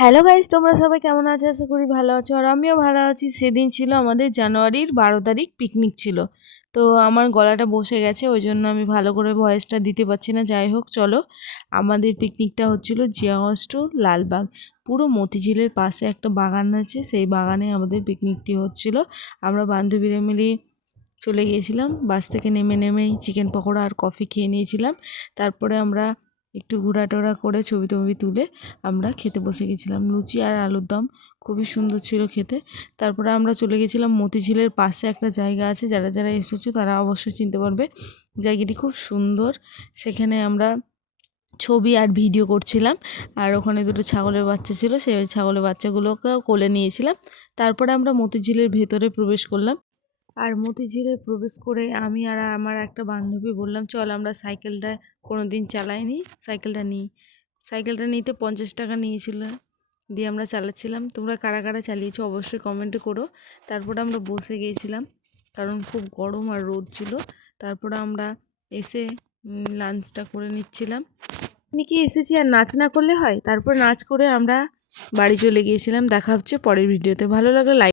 Hello guys, তোমরা সবাই কেমন আছো? আশা করি ভালো আছো। আর আমিও ভালো আছি। সেদিন ছিল আমাদের জানুয়ারির 12 তারিখ পিকনিক ছিল। তো আমার গলাটা বসে গেছে, ওই জন্য আমি ভালো করে ভয়েসটা দিতে পারছি না। যাই হোক, চলো। আমাদের পিকনিকটা হচ্ছিল জিয়াগঞ্জ টু লালবাগ। পুরো মতিঝিলের পাশে একটা বাগান আছে, সেই বাগানে আমাদের পিকনিকটি হচ্ছিল। আমরা বান্ধবীরা মিলে চলে গিয়েছিলাম। বাস থেকে নেমেই চিকেন পকোড়া আর কফি খেয়ে নিয়েছিলাম। তারপরে আমরা একটু ঘোরাটোরা করে ছবি টবি তুলে আমরা খেতে বসে গেছিলাম। লুচি আর আলুর দম খুবই সুন্দর ছিল খেতে। তারপরে আমরা চলে গেছিলাম মতিঝিলের পাশে একটা জায়গা আছে, যারা যারা এসেছো তারা অবশ্যই চিনতে পারবে। জায়গাটি খুব সুন্দর। সেখানে আমরা ছবি আর ভিডিও করছিলাম। আর ওখানে দুটো ছাগলের বাচ্চা ছিল, সেই ছাগলের বাচ্চাগুলোকেও কোলে নিয়েছিলাম। তারপরে আমরা মতিঝিলের ভেতরে প্রবেশ করলাম। আর মতিঝিলে প্রবেশ করে আমি আর আমার একটা বান্ধবী বললাম, চল আমরা সাইকেলটা কোনো দিন চালাইনি, সাইকেলটা নিই। সাইকেলটা নিতে 50 টাকা নিয়েছিল, দিয়ে আমরা চালাচ্ছিলাম। তোমরা কারা কারা চালিয়েছো অবশ্যই কমেন্টে করো। তারপরে আমরা বসে গিয়েছিলাম, কারণ খুব গরম আর রোদ ছিল। তারপরে আমরা এসে লাঞ্চটা করে নিচ্ছিলাম। পিকনিকে এসেছি আর নাচ না করলে হয়। তারপর নাচ করে আমরা বাড়ি চলে গিয়েছিলাম। দেখা হচ্ছে পরের ভিডিওতে। ভালো লাগলে লাইক